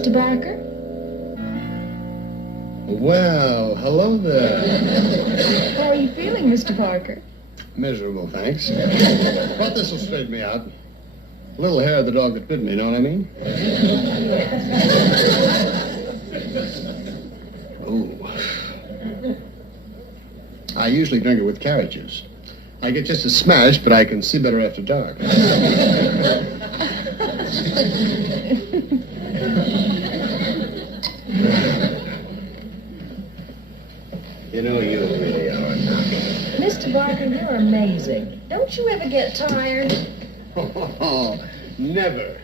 Mr. Barker? Well, hello there. How are you feeling, Mr. Barker? Miserable, thanks. But this will straighten me out. A little hair of the dog that bit me, you know what I mean? Ooh. I usually drink it with carrot juice. I get just as smashed, but I can see better after dark. You know, you really are not. Mr. Barker, you're amazing. Don't you ever get tired? Oh, never.